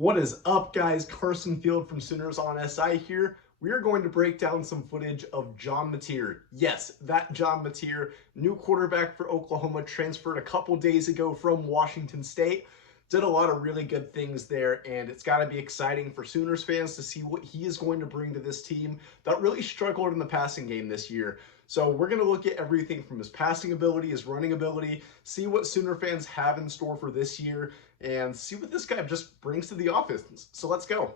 What is up, guys? Carson Field from Sooners on SI here. We are going to break down some footage of John Mateer. Yes, that John Mateer, new quarterback for Oklahoma, transferred a couple days ago from Washington State. Did a lot of really good things there, and it's got to be exciting for Sooners fans to see what he is going to bring to this team that really struggled in the passing game this year. So we're going to look at everything from his passing ability, his running ability, see what Sooner fans have in store for this year, and see what this guy just brings to the offense. So let's go.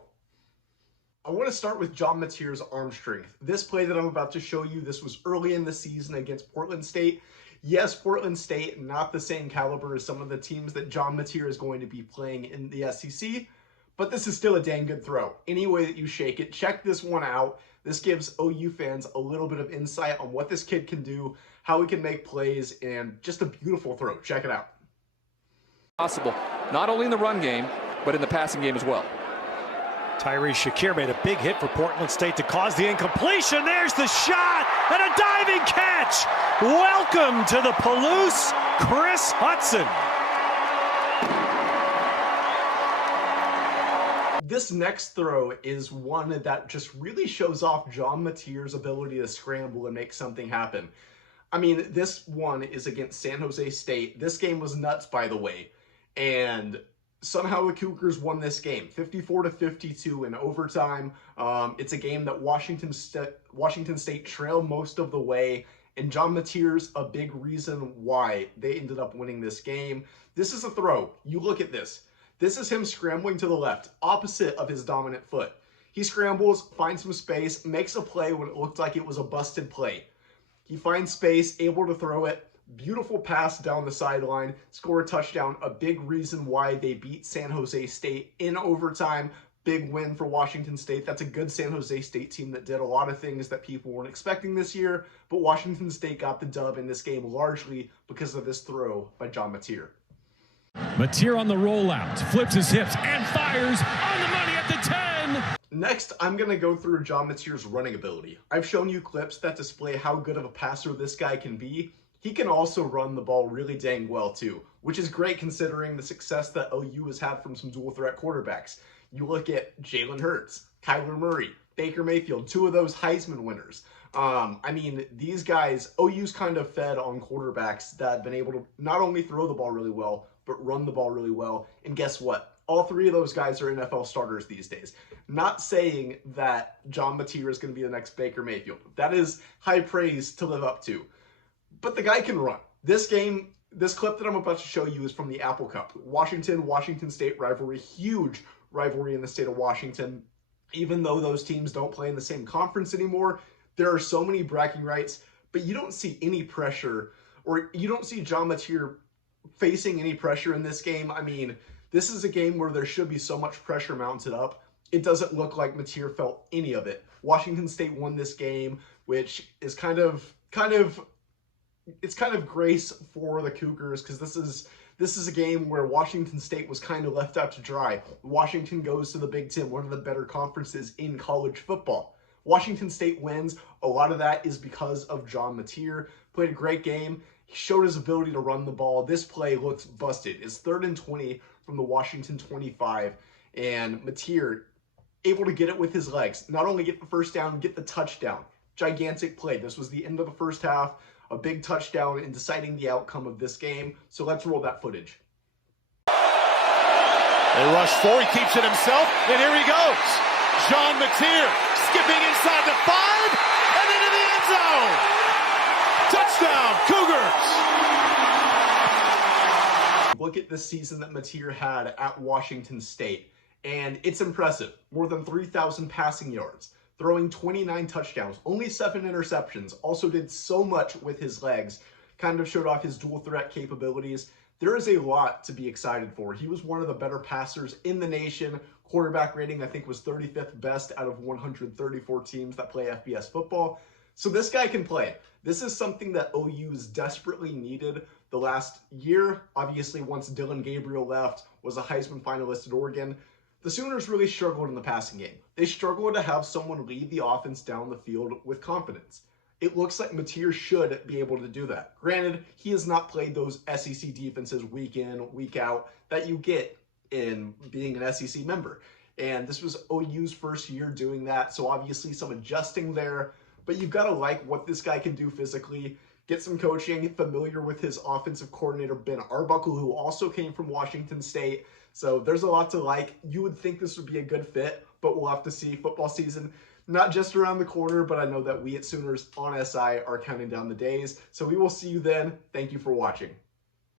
I want to start with John Mateer's arm strength. This play that I'm about to show you, this was early in the season against Portland State. Yes, Portland State, not the same caliber as some of the teams that John Mateer is going to be playing in the SEC, but this is still a dang good throw. Any way that you shake it, check this one out. This gives OU fans a little bit of insight on what this kid can do, how he can make plays, and just a beautiful throw. Check it out. Possible, not only in the run game, but in the passing game as well. Tyree Shakir made a big hit for Portland State to cause the incompletion. There's the shot and a diving catch. Welcome to the Palouse, Chris Hudson. This next throw is one that just really shows off John Mateer's ability to scramble and make something happen. I mean, this one is against San Jose State. This game was nuts, by the way. And somehow the Cougars won this game, 54-52 in overtime. It's a game that Washington State trailed most of the way, and John Mateer's a big reason why they ended up winning this game. This is a throw. You look at this. This is him scrambling to the left, opposite of his dominant foot. He scrambles, finds some space, makes a play when it looked like it was a busted play. He finds space, able to throw it. Beautiful pass down the sideline, score a touchdown, a big reason why they beat San Jose State in overtime. Big win for Washington State. That's a good San Jose State team that did a lot of things that people weren't expecting this year, but Washington State got the dub in this game largely because of this throw by John Mateer. Mateer on the rollout, flips his hips and fires on the money at the 10. Next, I'm going to go through John Mateer's running ability. I've shown you clips that display how good of a passer this guy can be. He can also run the ball really dang well too, which is great considering the success that OU has had from some dual threat quarterbacks. You look at Jalen Hurts, Kyler Murray, Baker Mayfield, two of those Heisman winners. I mean, these guys, OU's kind of fed on quarterbacks that have been able to not only throw the ball really well, but run the ball really well. And guess what? All three of those guys are NFL starters these days. Not saying that John Mateer is going to be the next Baker Mayfield. That is high praise to live up to. But the guy can run. This clip that I'm about to show you is from the Apple Cup. Washington State rivalry, huge rivalry in the state of Washington. Even though those teams don't play in the same conference anymore, there are so many bragging rights, but you don't see any pressure, or you don't see John Mateer facing any pressure in this game. I mean, this is a game where there should be so much pressure mounted up. It doesn't look like Mateer felt any of it. Washington State won this game, which is kind of grace for the Cougars, because this is a game where Washington State was kind of left out to dry. Washington goes to the Big Ten, one of the better conferences in college football. Washington State wins. A lot of that is because of John Mateer. Played a great game. He showed his ability to run the ball. This play looks busted. It's 3rd and 20 from the Washington 25, and Mateer able to get it with his legs. Not only get the first down, get the touchdown. Gigantic play. This was the end of the first half. A big touchdown in deciding the outcome of this game. So let's roll that footage. They rush 4, he keeps it himself, and here he goes. John Mateer skipping inside the 5 and into the end zone. Touchdown, Cougars! Look at the season that Mateer had at Washington State, and it's impressive. More than 3,000 passing yards. Throwing 29 touchdowns, only 7 interceptions, also did so much with his legs, kind of showed off his dual threat capabilities. There is a lot to be excited for. He was one of the better passers in the nation. Quarterback rating, I think, was 35th best out of 134 teams that play FBS football. So this guy can play. This is something that OU's desperately needed the last year. Obviously, once Dylan Gabriel left, was a Heisman finalist at Oregon. The Sooners really struggled in the passing game. They struggled to have someone lead the offense down the field with confidence. It looks like Mateer should be able to do that. Granted, he has not played those SEC defenses week in, week out that you get in being an SEC member. And this was OU's first year doing that, so obviously some adjusting there. But you've got to like what this guy can do physically, get some coaching, familiar with his offensive coordinator, Ben Arbuckle, who also came from Washington State. So there's a lot to like. You would think this would be a good fit, but we'll have to see. Football season, not just around the corner, but I know that we at Sooners on SI are counting down the days. So we will see you then. Thank you for watching.